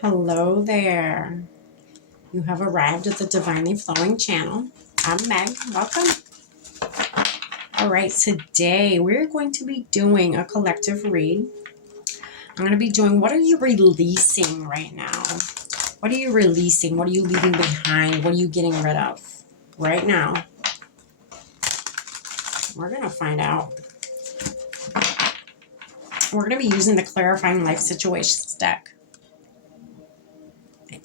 Hello there. You have arrived at the Divinely Flowing channel. I'm Meg. Welcome. All right, today we're going to be doing a collective read. I'm going to be doing what are you releasing right now? What are you releasing? What are you leaving behind? What are you getting rid of right now? We're going to find out. We're going to be using the Clarifying Life Situations deck.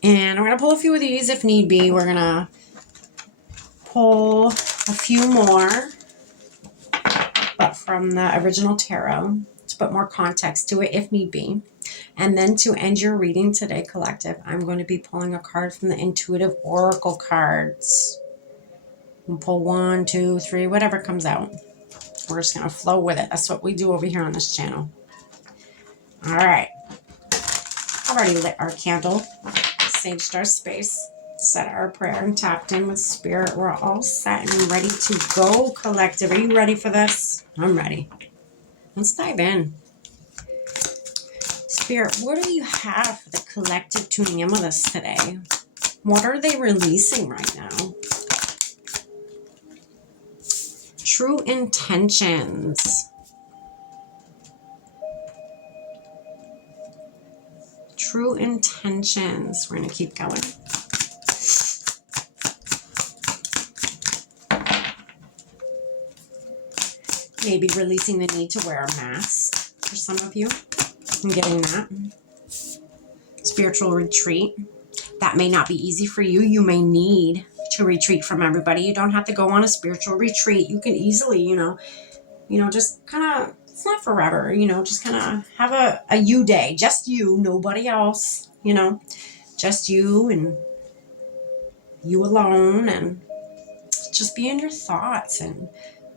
And I'm going to pull a few of these if need be. We're going to pull a few more, but from the original tarot to put more context to it if need be. And then to end your reading today, collective, I'm going to be pulling a card from the Intuitive Oracle cards. We'll pull 1, 2, 3, whatever comes out. We're just going to flow with it. That's what we do over here on this channel. All right. I've already lit our candle, saged our space, said our prayer, and tapped in with spirit. We're all set and ready to go, collective. Are you ready for this? I'm ready. Let's dive in. Spirit, what do you have for the collective tuning in with us today? What are they releasing right now? True intentions. True intentions. We're going to keep going. Maybe releasing the need to wear a mask for some of you. I'm getting that. Spiritual retreat. That may not be easy for you. You may need to retreat from everybody. You don't have to go on a spiritual retreat. You can easily, just kind of, it's not forever, just kind of have a you day. Just you, nobody else, just you and you alone, and just be in your thoughts and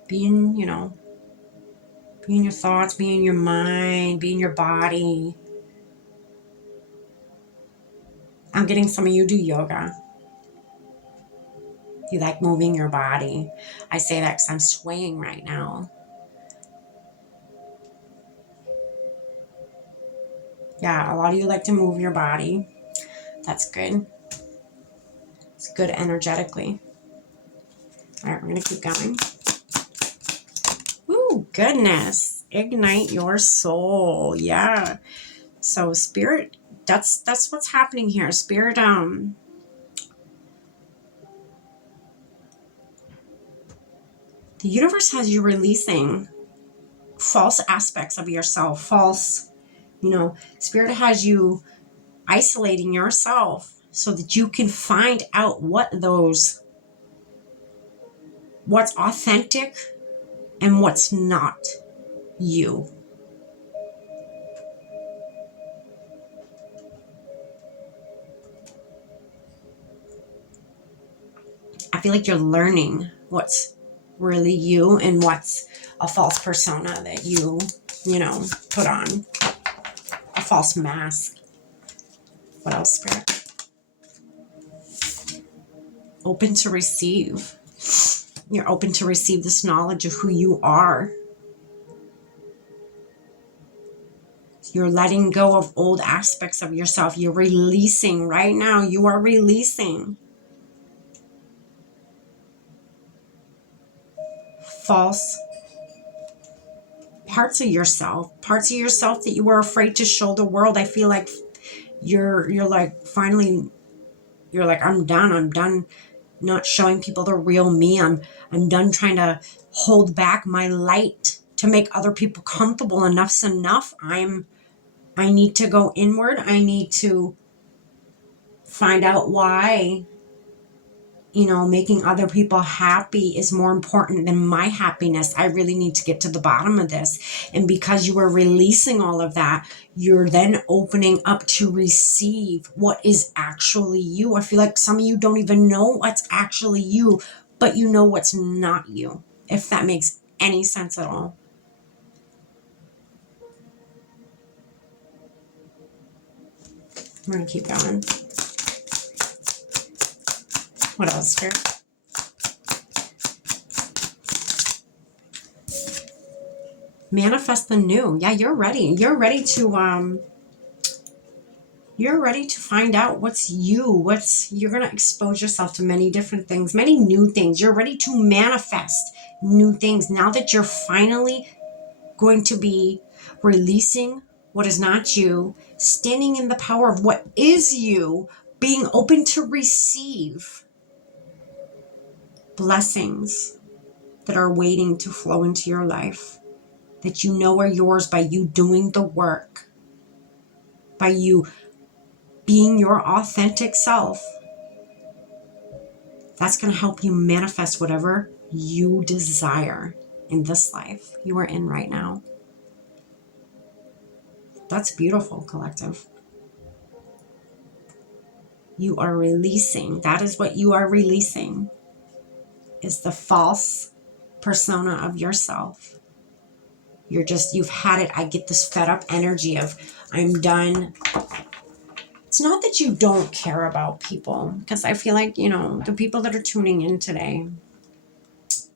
be in, be in your thoughts, be in your mind, be in your body. I'm getting some of you do yoga. You like moving your body. I say that because I'm swaying right now. Yeah, a lot of you like to move your body. That's good. It's good energetically. All right, we're going to keep going. Ooh, goodness. Ignite your soul. Yeah. So spirit, that's what's happening here. Spirit, the universe has you releasing false aspects of yourself. False, spirit has you isolating yourself so that you can find out what's authentic and what's not you. I feel like you're learning what's really you and what's a false persona that you put on. A false mask. What else, Spirit? Open to receive. You're open to receive this knowledge of who you are. You're letting go of old aspects of yourself. You're releasing right now. You are releasing false parts of yourself that you were afraid to show the world. I feel like you're like finally you're like, I'm done not showing people the real me. I'm done trying to hold back my light to make other people comfortable. Enough's enough. I need to go inward. I need to find out why making other people happy is more important than my happiness. I really need to get to the bottom of this. And because you are releasing all of that, you're then opening up to receive what is actually you. I feel like some of you don't even know what's actually you, but you know what's not you, if that makes any sense at all. I'm going to keep going. What else here? Manifest the new. Yeah, you're ready. You're ready to You're ready to find out what's you. You're going to expose yourself to many different things, many new things. You're ready to manifest new things now that you're finally going to be releasing what is not you, standing in the power of what is you, being open to receive blessings that are waiting to flow into your life, that you know are yours by you doing the work, by you being your authentic self. That's going to help you manifest whatever you desire in this life you are in right now. That's beautiful, collective. You are releasing. That is what you are releasing, is the false persona of yourself. You've had it. I get this fed up energy of I'm done. It's not that you don't care about people, because I feel like, the people that are tuning in today,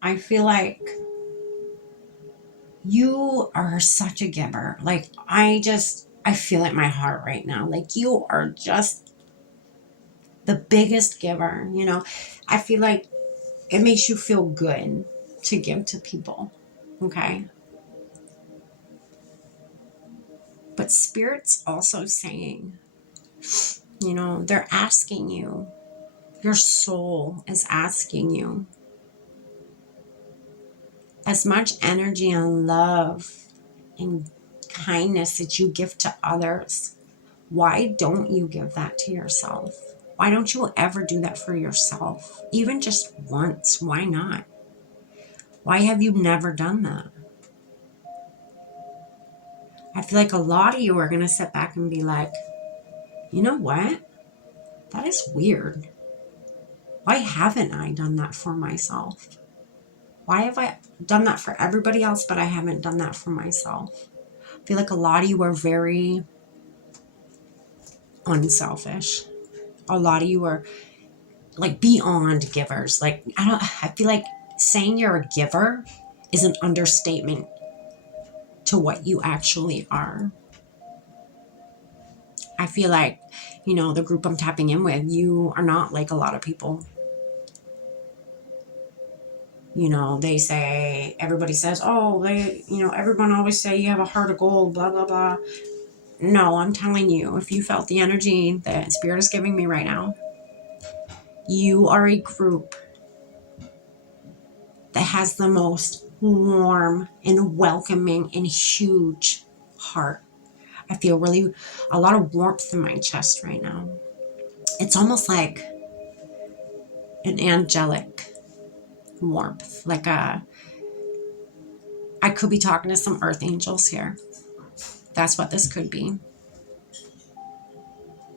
I feel like you are such a giver. Like, I feel it in my heart right now. Like, you are just the biggest giver, I feel like it makes you feel good to give to people. Okay. But Spirit's also saying, they're asking you, your soul is asking you, as much energy and love and kindness that you give to others, why don't you give that to yourself? Why don't you ever do that for yourself? Even just once. Why not? Why have you never done that? I feel like a lot of you are going to sit back and be like, you know what? That is weird. Why haven't I done that for myself? Why have I done that for everybody else, but I haven't done that for myself? I feel like a lot of you are very unselfish. A lot of you are like beyond givers. Like, I feel like saying you're a giver is an understatement to what you actually are. I feel like, the group I'm tapping in with, you are not like a lot of people. They say, everybody says, oh, everyone always say you have a heart of gold, blah, blah, blah. No, I'm telling you, if you felt the energy that Spirit is giving me right now, you are a group that has the most warm and welcoming and huge heart. I feel really a lot of warmth in my chest right now. It's almost like an angelic warmth. Like I could be talking to some earth angels here. That's what this could be.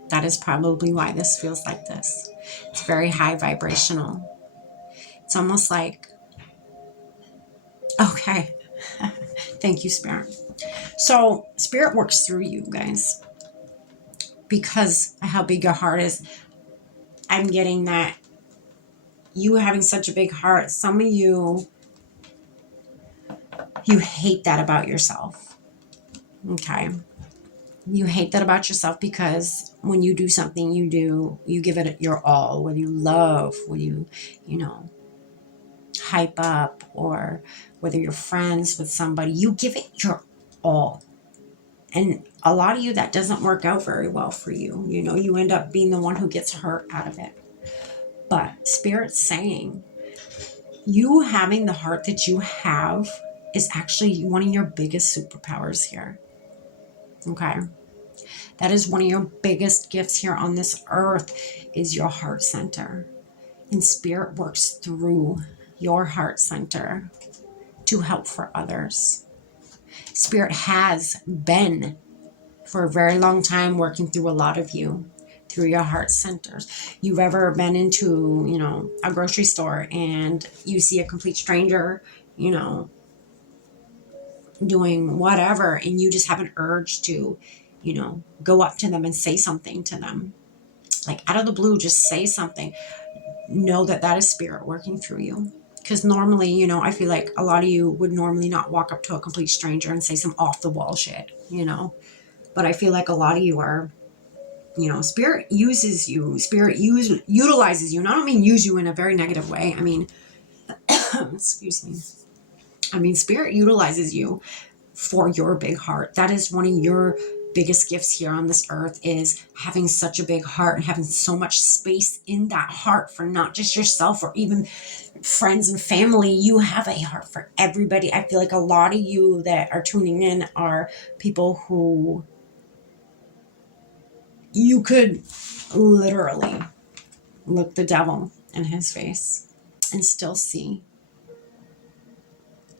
That is probably why this feels like this. It's very high vibrational. It's almost like, okay. Thank you, Spirit. So Spirit works through you guys because of how big your heart is. I'm getting that you having such a big heart, some of you hate that about yourself. Okay. You hate that about yourself because when you do something, you give it your all, whether you love, whether you hype up, or whether you're friends with somebody, you give it your all. And a lot of you, that doesn't work out very well for you. You end up being the one who gets hurt out of it. But Spirit's saying, you having the heart that you have is actually one of your biggest superpowers here. Okay. That is one of your biggest gifts here on this earth, is your heart center. And Spirit works through your heart center to help for others. Spirit has been for a very long time working through a lot of you through your heart centers. You've ever been into, a grocery store and you see a complete stranger, doing whatever, and you just have an urge to, go up to them and say something to them. Like out of the blue, just say something. Know that is Spirit working through you. Because normally, I feel like a lot of you would normally not walk up to a complete stranger and say some off the wall shit, But I feel like a lot of you are You know, Spirit uses you. Spirit utilizes you. And I don't mean use you in a very negative way. I mean, excuse me. I mean, Spirit utilizes you for your big heart. That is one of your biggest gifts here on this earth, is having such a big heart and having so much space in that heart for not just yourself or even friends and family. You have a heart for everybody. I feel like a lot of you that are tuning in are people who you could literally look the devil in his face and still see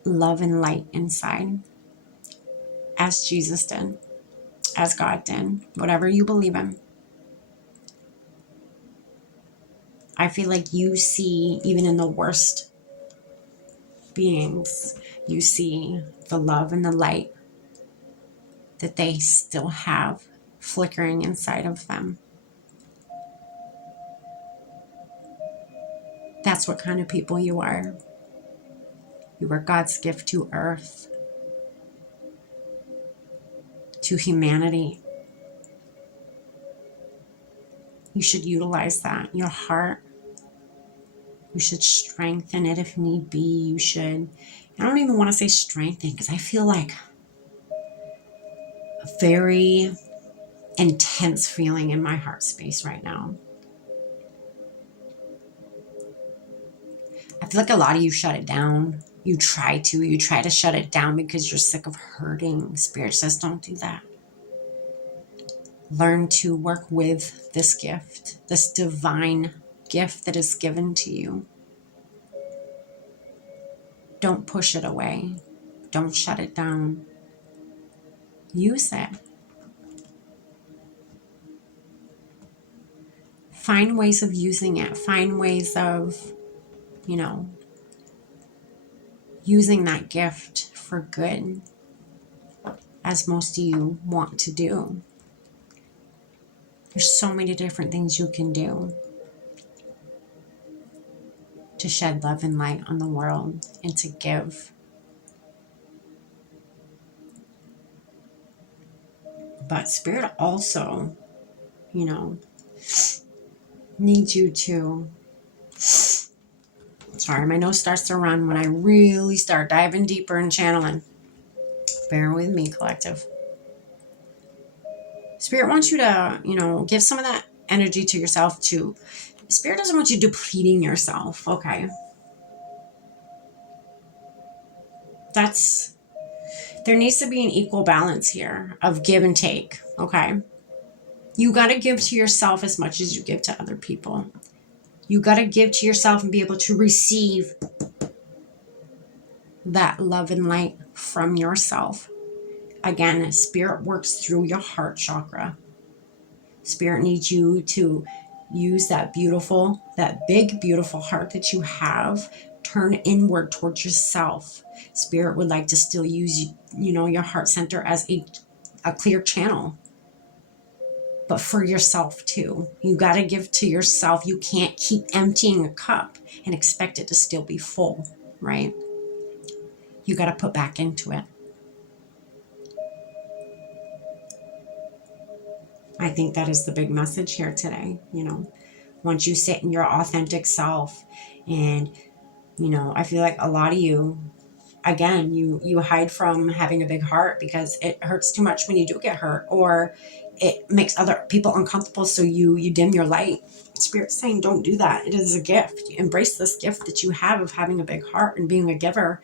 love and light inside, as Jesus did, as God did, whatever you believe in. I feel like you see, even in the worst beings, you see the love and the light that they still have flickering inside of them. That's what kind of people you are. You are God's gift to earth, to humanity. You should utilize that. Your heart, you should strengthen it if need be. You should, I don't even want to say strengthen, because I feel like a very intense feeling in my heart space right now. I feel like a lot of you shut it down. You try to shut it down because you're sick of hurting. Spirit says, don't do that. Learn to work with this gift, this divine gift that is given to you. Don't push it away. Don't shut it down. Use it. Find ways of using it. Find ways of, using that gift for good, as most of you want to do. There's so many different things you can do to shed love and light on the world and to give. But Spirit also, needs you to, sorry, my nose starts to run when I really start diving deeper and channeling. Bear with me, collective. Spirit wants you to, give some of that energy to yourself too. Spirit doesn't want you depleting yourself, okay? There needs to be an equal balance here of give and take, okay? You got to give to yourself as much as you give to other people. You got to give to yourself and be able to receive that love and light from yourself. Again, Spirit works through your heart chakra. Spirit needs you to use that big, beautiful heart that you have, turn inward towards yourself. Spirit would like to still use, your heart center as a clear channel, but for yourself too. You got to give to yourself. You can't keep emptying a cup and expect it to still be full, right? You got to put back into it. I think that is the big message here today. Once you sit in your authentic self, and, I feel like a lot of you, again, you hide from having a big heart because it hurts too much when you do get hurt, or it makes other people uncomfortable. So you dim your light. Spirit's saying, don't do that. It is a gift. You embrace this gift that you have of having a big heart and being a giver,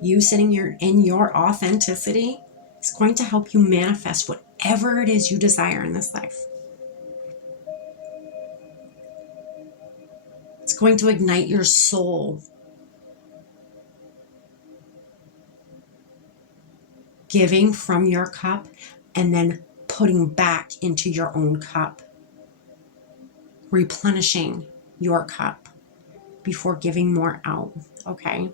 You sitting in your authenticity is going to help you manifest whatever it is you desire in this life. It's going to ignite your soul. Giving from your cup and then putting back into your own cup. Replenishing your cup before giving more out. Okay?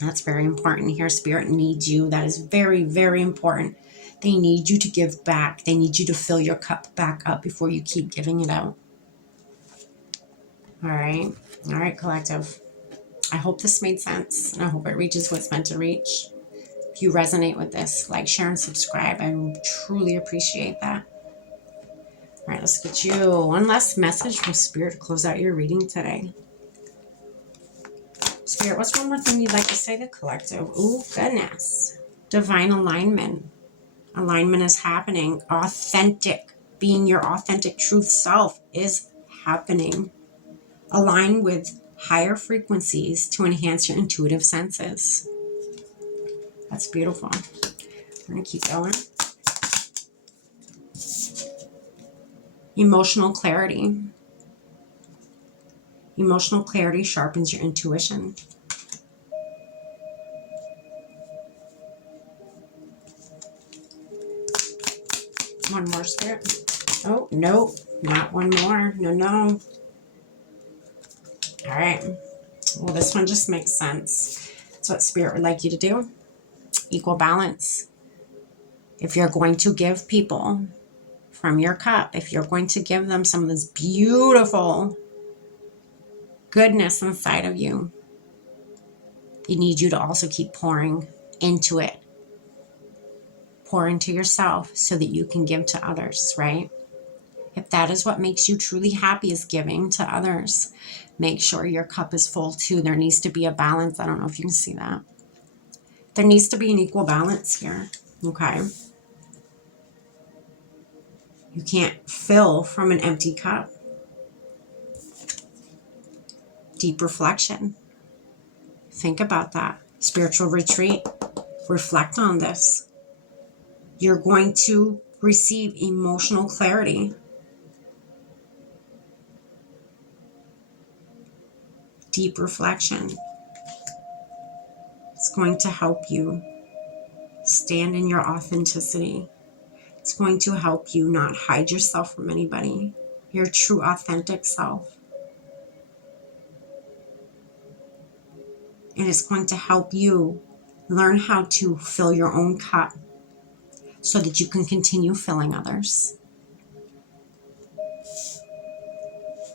That's very important here. Spirit needs you. That is very, very important. They need you to give back. They need you to fill your cup back up before you keep giving it out. All right. All right, collective. I hope this made sense, and I hope it reaches what it's meant to reach. If you resonate with this, like, share, and subscribe. I truly appreciate that. All right, let's get you one last message from Spirit to close out your reading today. Spirit, what's one more thing you'd like to say to collective? Oh, goodness. Divine alignment. Alignment is happening. Authentic, being your authentic truth self is happening. Align with higher frequencies to enhance your intuitive senses. That's beautiful. We're going to keep going. Emotional clarity. Emotional clarity sharpens your intuition. One more, Spirit. Oh, no, not one more. No, no. All right. Well, this one just makes sense. It's what Spirit would like you to do. Equal balance. If you're going to give people from your cup, if you're going to give them some of this beautiful goodness inside of you, they need you to also keep pouring into it. Pour into yourself so that you can give to others, right? If that is what makes you truly happy, is giving to others, make sure your cup is full too. There needs to be a balance. I don't know if you can see that. There needs to be an equal balance here, okay? You can't fill from an empty cup. Deep reflection. Think about that. Spiritual retreat. Reflect on this. You're going to receive emotional clarity. Deep reflection. It's going to help you stand in your authenticity. It's going to help you not hide yourself from anybody. Your true authentic self. And it's going to help you learn how to fill your own cup so that you can continue filling others.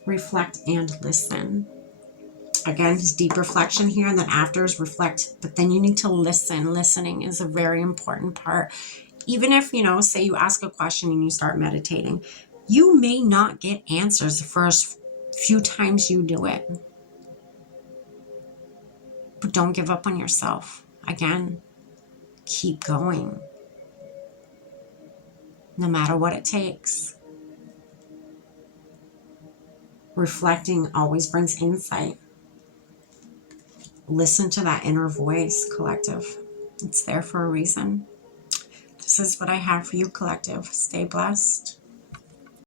Reflect and listen. Again, it's deep reflection here, and then after is reflect, but then you need to listen. Listening is a very important part. Even if, say you ask a question and you start meditating, you may not get answers the first few times you do it. But don't give up on yourself. Again, keep going. No matter what it takes. Reflecting always brings insight. Listen to that inner voice, collective. It's there for a reason. This is what I have for you, collective. Stay blessed.